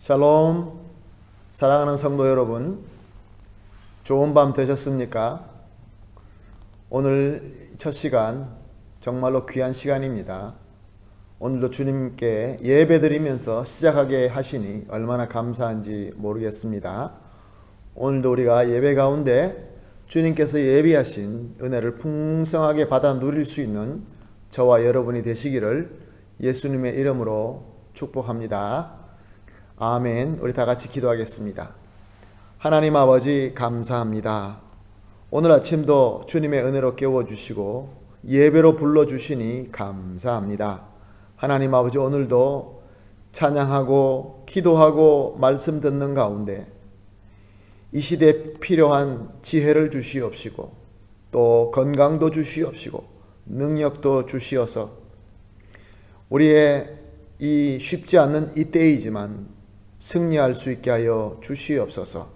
샬롬, 사랑하는 성도 여러분, 좋은 밤 되셨습니까? 오늘 첫 시간 정말로 귀한 시간입니다. 오늘도 주님께 예배드리면서 시작하게 하시니 얼마나 감사한지 모르겠습니다. 오늘도 우리가 예배 가운데 주님께서 예비하신 은혜를 풍성하게 받아 누릴 수 있는 저와 여러분이 되시기를 예수님의 이름으로 축복합니다. 아멘. 우리 다 같이 기도하겠습니다. 하나님 아버지 감사합니다. 오늘 아침도 주님의 은혜로 깨워주시고 예배로 불러주시니 감사합니다. 하나님 아버지, 오늘도 찬양하고 기도하고 말씀 듣는 가운데 이 시대에 필요한 지혜를 주시옵시고 또 건강도 주시옵시고 능력도 주시어서 우리의 이 쉽지 않는 이 때이지만 승리할 수 있게 하여 주시옵소서.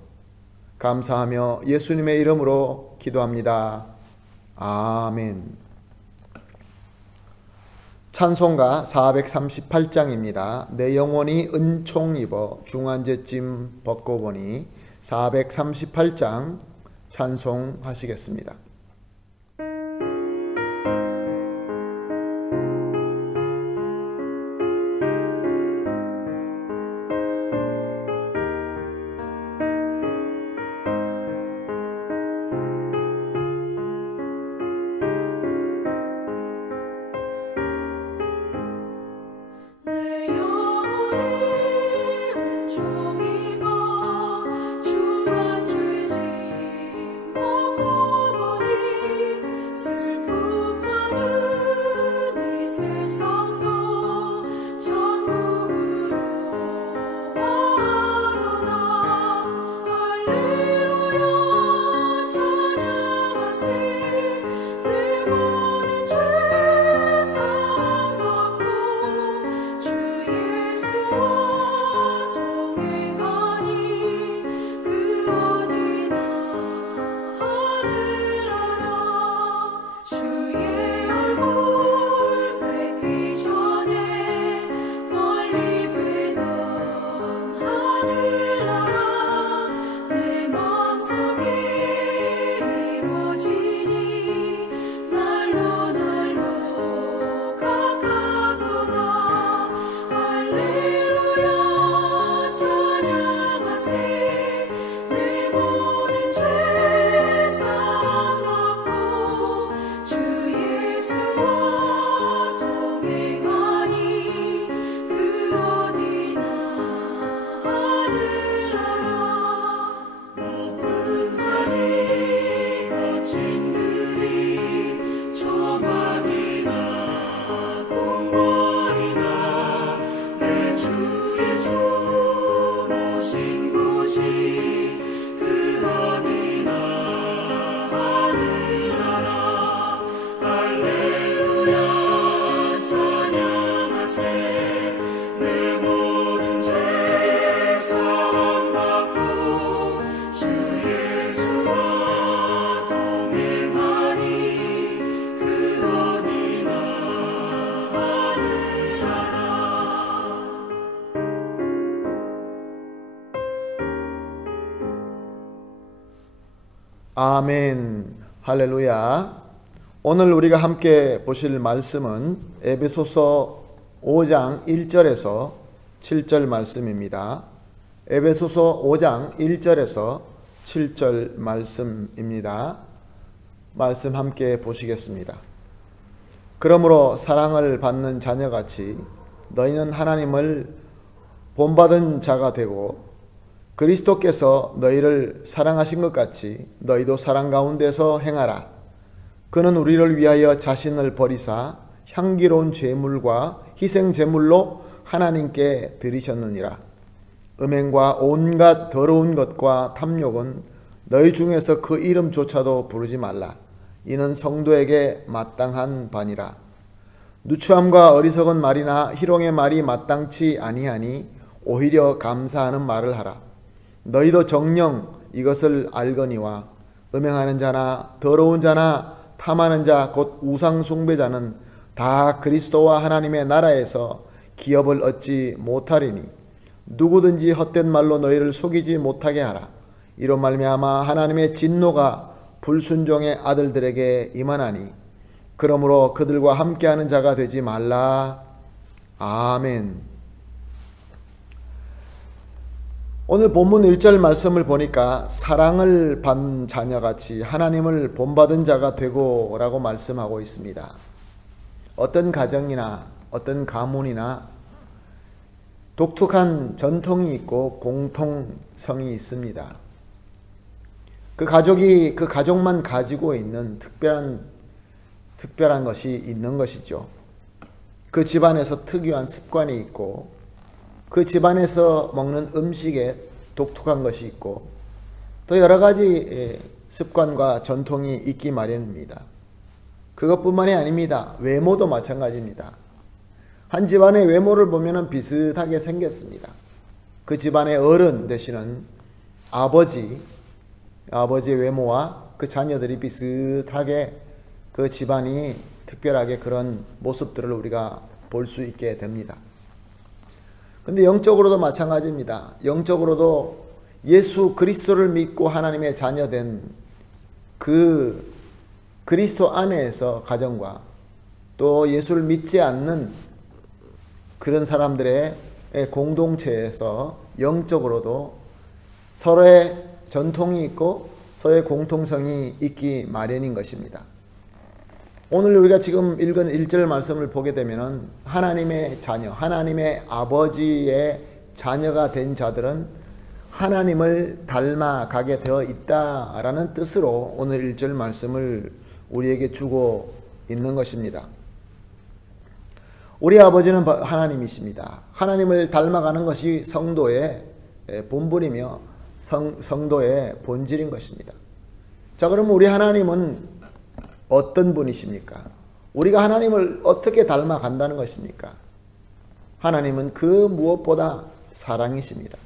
감사하며 예수님의 이름으로 기도합니다. 아멘. 찬송가 438장입니다. 내 영혼이 은총 입어 중한제짐 벗고 보니 438장 찬송하시겠습니다. 아멘. 할렐루야. 오늘 우리가 함께 보실 말씀은 에베소서 5장 1절에서 7절 말씀입니다. 에베소서 5장 1절에서 7절 말씀입니다. 말씀 함께 보시겠습니다. 그러므로 사랑을 받는 자녀같이 너희는 하나님을 본받은 자가 되고 그리스도께서 너희를 사랑하신 것 같이 너희도 사랑 가운데서 행하라. 그는 우리를 위하여 자신을 버리사 향기로운 제물과 희생 제물로 하나님께 드리셨느니라. 음행과 온갖 더러운 것과 탐욕은 너희 중에서 그 이름조차도 부르지 말라. 이는 성도에게 마땅한 바니라. 누추함과 어리석은 말이나 희롱의 말이 마땅치 아니하니 오히려 감사하는 말을 하라. 너희도 정녕 이것을 알거니와 음행하는 자나 더러운 자나 탐하는 자 곧 우상 숭배자는 다 그리스도와 하나님의 나라에서 기업을 얻지 못하리니 누구든지 헛된 말로 너희를 속이지 못하게 하라. 이로 말미암아 하나님의 진노가 불순종의 아들들에게 임하나니 그러므로 그들과 함께하는 자가 되지 말라. 아멘. 오늘 본문 1절 말씀을 보니까 사랑을 받은 자녀같이 하나님을 본받은 자가 되고 라고 말씀하고 있습니다. 어떤 가정이나 어떤 가문이나 독특한 전통이 있고 공통성이 있습니다. 그 가족이 그 가족만 가지고 있는 특별한 것이 있는 것이죠. 그 집안에서 특유한 습관이 있고 그 집안에서 먹는 음식에 독특한 것이 있고 또 여러 가지 습관과 전통이 있기 마련입니다. 그것뿐만이 아닙니다. 외모도 마찬가지입니다. 한 집안의 외모를 보면 비슷하게 생겼습니다. 그 집안의 어른 되시는 아버지의 외모와 그 자녀들이 비슷하게 그 집안이 특별하게 그런 모습들을 우리가 볼 수 있게 됩니다. 근데 영적으로도 마찬가지입니다. 영적으로도 예수 그리스도를 믿고 하나님의 자녀된 그 그리스도 안에서 가정과 또 예수를 믿지 않는 그런 사람들의 공동체에서 영적으로도 서로의 전통이 있고 서로의 공통성이 있기 마련인 것입니다. 오늘 우리가 지금 읽은 1절 말씀을 보게 되면 하나님의 자녀, 하나님의 아버지의 자녀가 된 자들은 하나님을 닮아가게 되어 있다라는 뜻으로 오늘 1절 말씀을 우리에게 주고 있는 것입니다. 우리 아버지는 하나님이십니다. 하나님을 닮아가는 것이 성도의 본분이며 성도의 본질인 것입니다. 자, 그럼 우리 하나님은 어떤 분이십니까? 우리가 하나님을 어떻게 닮아간다는 것입니까? 하나님은 그 무엇보다 사랑이십니다.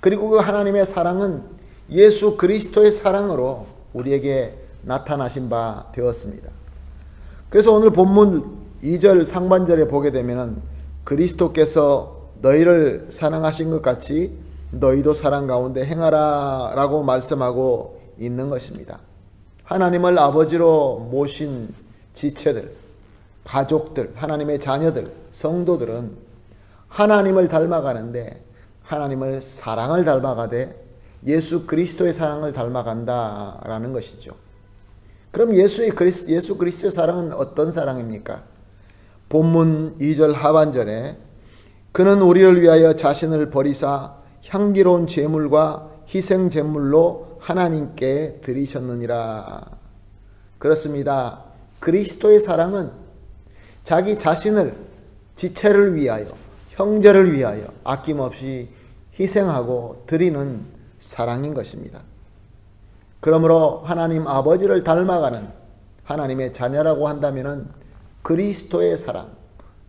그리고 그 하나님의 사랑은 예수 그리스도의 사랑으로 우리에게 나타나신 바 되었습니다. 그래서 오늘 본문 2절 상반절에 보게 되면 그리스도께서 너희를 사랑하신 것 같이 너희도 사랑 가운데 행하라 라고 말씀하고 있는 것입니다. 하나님을 아버지로 모신 지체들, 가족들, 하나님의 자녀들, 성도들은 하나님을 닮아가는데 하나님을 사랑을 닮아가되 예수 그리스도의 사랑을 닮아간다라는 것이죠. 그럼 예수 그리스도의 사랑은 어떤 사랑입니까? 본문 2절 하반절에 그는 우리를 위하여 자신을 버리사 향기로운 제물과 희생 제물로 하나님께 드리셨느니라. 그렇습니다. 그리스도의 사랑은 자기 자신을 지체를 위하여 형제를 위하여 아낌없이 희생하고 드리는 사랑인 것입니다. 그러므로 하나님 아버지를 닮아가는 하나님의 자녀라고 한다면 그리스도의 사랑,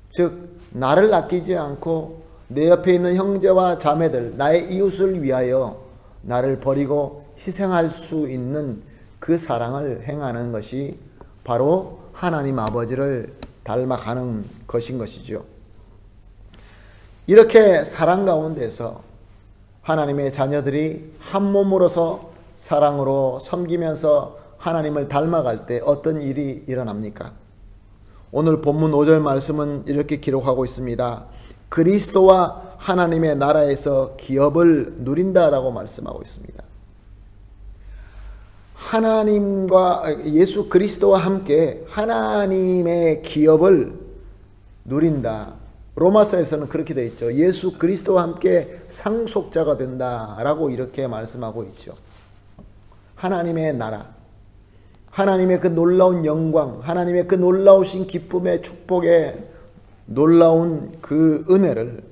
즉 나를 아끼지 않고 내 옆에 있는 형제와 자매들, 나의 이웃을 위하여 나를 버리고 희생할 수 있는 그 사랑을 행하는 것이 바로 하나님 아버지를 닮아가는 것인 것이죠. 이렇게 사랑 가운데서 하나님의 자녀들이 한 몸으로서 사랑으로 섬기면서 하나님을 닮아갈 때 어떤 일이 일어납니까? 오늘 본문 5절 말씀은 이렇게 기록하고 있습니다. 그리스도와 하나님의 나라에서 기업을 누린다라고 말씀하고 있습니다. 하나님과 예수 그리스도와 함께 하나님의 기업을 누린다. 로마서에서는 그렇게 되어 있죠. 예수 그리스도와 함께 상속자가 된다라고 이렇게 말씀하고 있죠. 하나님의 나라, 하나님의 그 놀라운 영광, 하나님의 그 놀라우신 기쁨의 축복의 놀라운 그 은혜를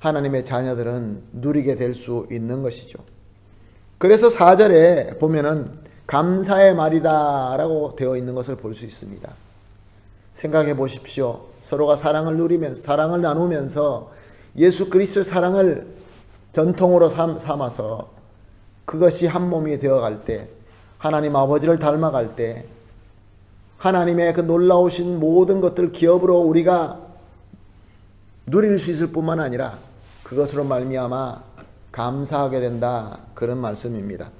하나님의 자녀들은 누리게 될 수 있는 것이죠. 그래서 4절에 보면은 감사의 말이라 라고 되어 있는 것을 볼 수 있습니다. 생각해 보십시오. 서로가 사랑을 누리면서, 사랑을 나누면서 예수 그리스도의 사랑을 전통으로 삼아서 그것이 한 몸이 되어갈 때, 하나님 아버지를 닮아갈 때 하나님의 그 놀라우신 모든 것들 기업으로 우리가 누릴 수 있을 뿐만 아니라 그것으로 말미암아 감사하게 된다, 그런 말씀입니다.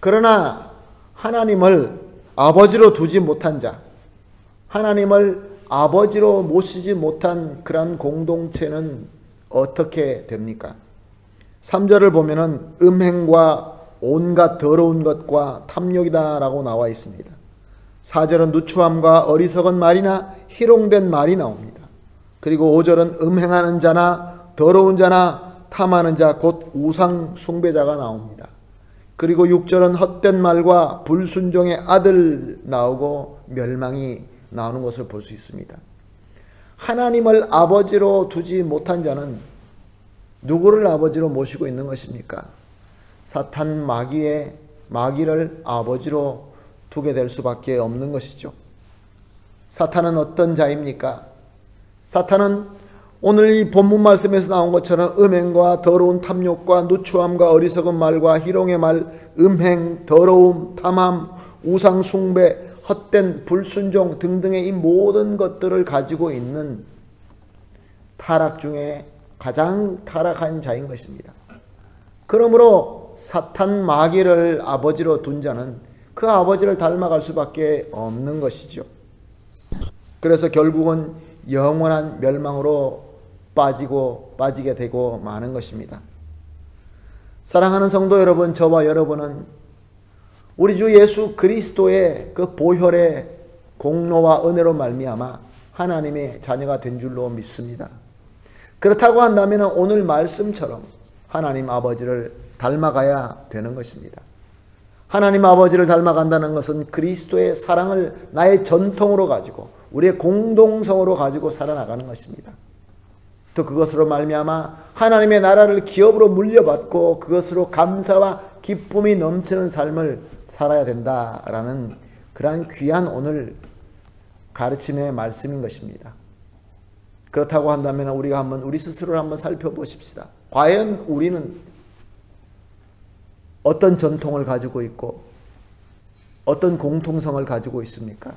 그러나 하나님을 아버지로 두지 못한 자, 하나님을 아버지로 모시지 못한 그러한 공동체는 어떻게 됩니까? 3절을 보면은 음행과 온갖 더러운 것과 탐욕이다 라고 나와 있습니다. 4절은 누추함과 어리석은 말이나 희롱된 말이 나옵니다. 그리고 5절은 음행하는 자나 더러운 자나 탐하는 자 곧 우상 숭배자가 나옵니다. 그리고 6절은 헛된 말과 불순종의 아들 나오고 멸망이 나오는 것을 볼 수 있습니다. 하나님을 아버지로 두지 못한 자는 누구를 아버지로 모시고 있는 것입니까? 사탄 마귀를 아버지로 두게 될 수밖에 없는 것이죠. 사탄은 어떤 자입니까? 사탄은 오늘 이 본문 말씀에서 나온 것처럼 음행과 더러운 탐욕과 누추함과 어리석은 말과 희롱의 말, 음행, 더러움, 탐함, 우상 숭배, 헛된 불순종 등등의 이 모든 것들을 가지고 있는 타락 중에 가장 타락한 자인 것입니다. 그러므로 사탄 마귀를 아버지로 둔 자는 그 아버지를 닮아갈 수밖에 없는 것이죠. 그래서 결국은 영원한 멸망으로 빠지게 되고 마는 것입니다. 사랑하는 성도 여러분, 저와 여러분은 우리 주 예수 그리스도의 그 보혈의 공로와 은혜로 말미암아 하나님의 자녀가 된 줄로 믿습니다. 그렇다고 한다면 오늘 말씀처럼 하나님 아버지를 닮아가야 되는 것입니다. 하나님 아버지를 닮아간다는 것은 그리스도의 사랑을 나의 전통으로 가지고 우리의 공동성으로 가지고 살아나가는 것입니다. 또 그것으로 말미암아 하나님의 나라를 기업으로 물려받고 그것으로 감사와 기쁨이 넘치는 삶을 살아야 된다라는 그러한 귀한 오늘 가르침의 말씀인 것입니다. 그렇다고 한다면 우리가 한번 우리 스스로를 한번 살펴보십시다. 과연 우리는 어떤 전통을 가지고 있고 어떤 공통성을 가지고 있습니까?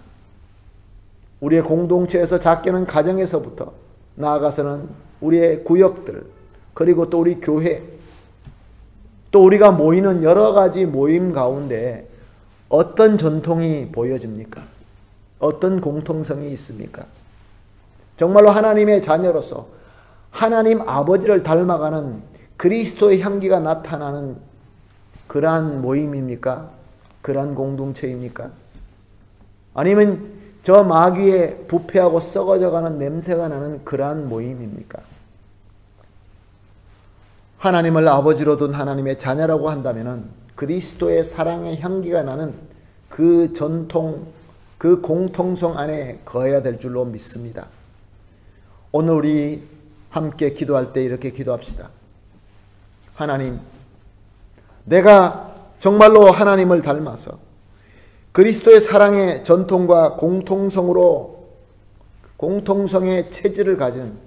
우리의 공동체에서 작게는 가정에서부터 나아가서는 우리의 구역들, 그리고 또 우리 교회, 또 우리가 모이는 여러 가지 모임 가운데 어떤 전통이 보여집니까? 어떤 공통성이 있습니까? 정말로 하나님의 자녀로서 하나님 아버지를 닮아가는 그리스도의 향기가 나타나는 그러한 모임입니까? 그러한 공동체입니까? 아니면 저 마귀의 부패하고 썩어져가는 냄새가 나는 그러한 모임입니까? 하나님을 아버지로 둔 하나님의 자녀라고 한다면 그리스도의 사랑의 향기가 나는 그 전통, 그 공통성 안에 거해야 될 줄로 믿습니다. 오늘 우리 함께 기도할 때 이렇게 기도합시다. 하나님, 내가 정말로 하나님을 닮아서 그리스도의 사랑의 전통과 공통성의 체질을 가진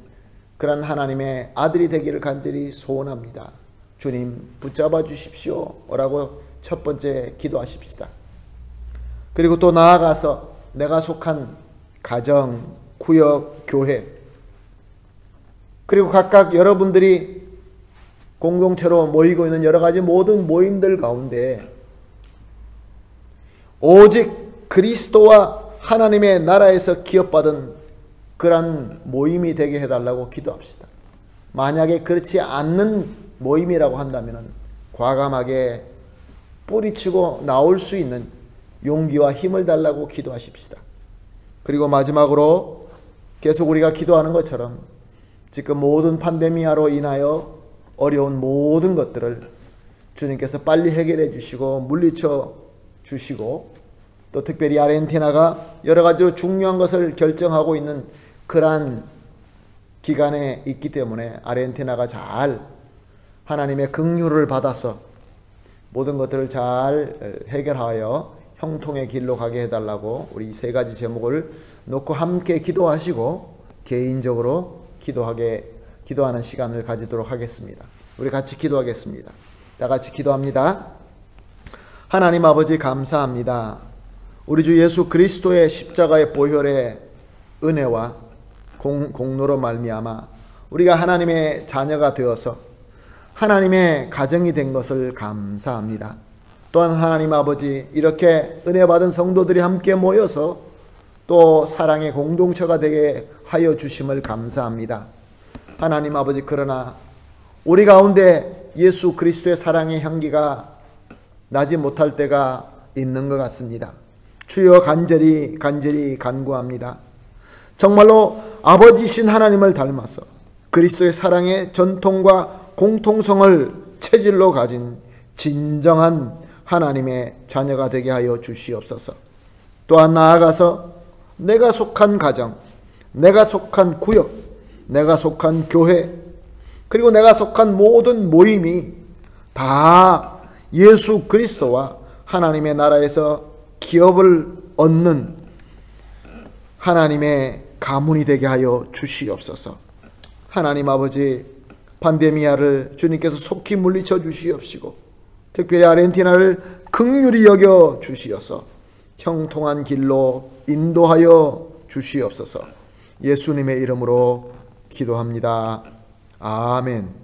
그런 하나님의 아들이 되기를 간절히 소원합니다. 주님 붙잡아 주십시오 라고 첫 번째 기도하십시다. 그리고 또 나아가서 내가 속한 가정, 구역, 교회, 그리고 각각 여러분들이 공동체로 모이고 있는 여러 가지 모든 모임들 가운데 오직 그리스도와 하나님의 나라에서 기업받은 그러한 모임이 되게 해달라고 기도합시다. 만약에 그렇지 않는 모임이라고 한다면 과감하게 뿌리치고 나올 수 있는 용기와 힘을 달라고 기도하십시다. 그리고 마지막으로 계속 우리가 기도하는 것처럼 지금 모든 팬데미아로 인하여 어려운 모든 것들을 주님께서 빨리 해결해 주시고 물리쳐 주시고 또 특별히 아르헨티나가 여러 가지로 중요한 것을 결정하고 있는 그러한 기간에 있기 때문에 아르헨티나가 잘 하나님의 긍휼을 받아서 모든 것들을 잘 해결하여 형통의 길로 가게 해달라고 우리 세 가지 제목을 놓고 함께 기도하시고 개인적으로 기도하는 시간을 가지도록 하겠습니다. 우리 같이 기도하겠습니다. 다 같이 기도합니다. 하나님 아버지 감사합니다. 우리 주 예수 그리스도의 십자가의 보혈의 은혜와 공로로 말미암아 우리가 하나님의 자녀가 되어서 하나님의 가정이 된 것을 감사합니다. 또한 하나님 아버지, 이렇게 은혜 받은 성도들이 함께 모여서 또 사랑의 공동체가 되게 하여 주심을 감사합니다. 하나님 아버지, 그러나 우리 가운데 예수 그리스도의 사랑의 향기가 나지 못할 때가 있는 것 같습니다. 주여, 간절히 간구합니다. 정말로 아버지신 하나님을 닮아서 그리스도의 사랑의 전통과 공통성을 체질로 가진 진정한 하나님의 자녀가 되게 하여 주시옵소서. 또한 나아가서 내가 속한 가정, 내가 속한 구역, 내가 속한 교회, 그리고 내가 속한 모든 모임이 다 예수 그리스도와 하나님의 나라에서 기업을 얻는 하나님의 가문이 되게 하여 주시옵소서. 하나님 아버지, 판데미아를 주님께서 속히 물리쳐 주시옵시고 특별히 아르헨티나를 긍휼히 여겨 주시어서 형통한 길로 인도하여 주시옵소서. 예수님의 이름으로 기도합니다. 아멘.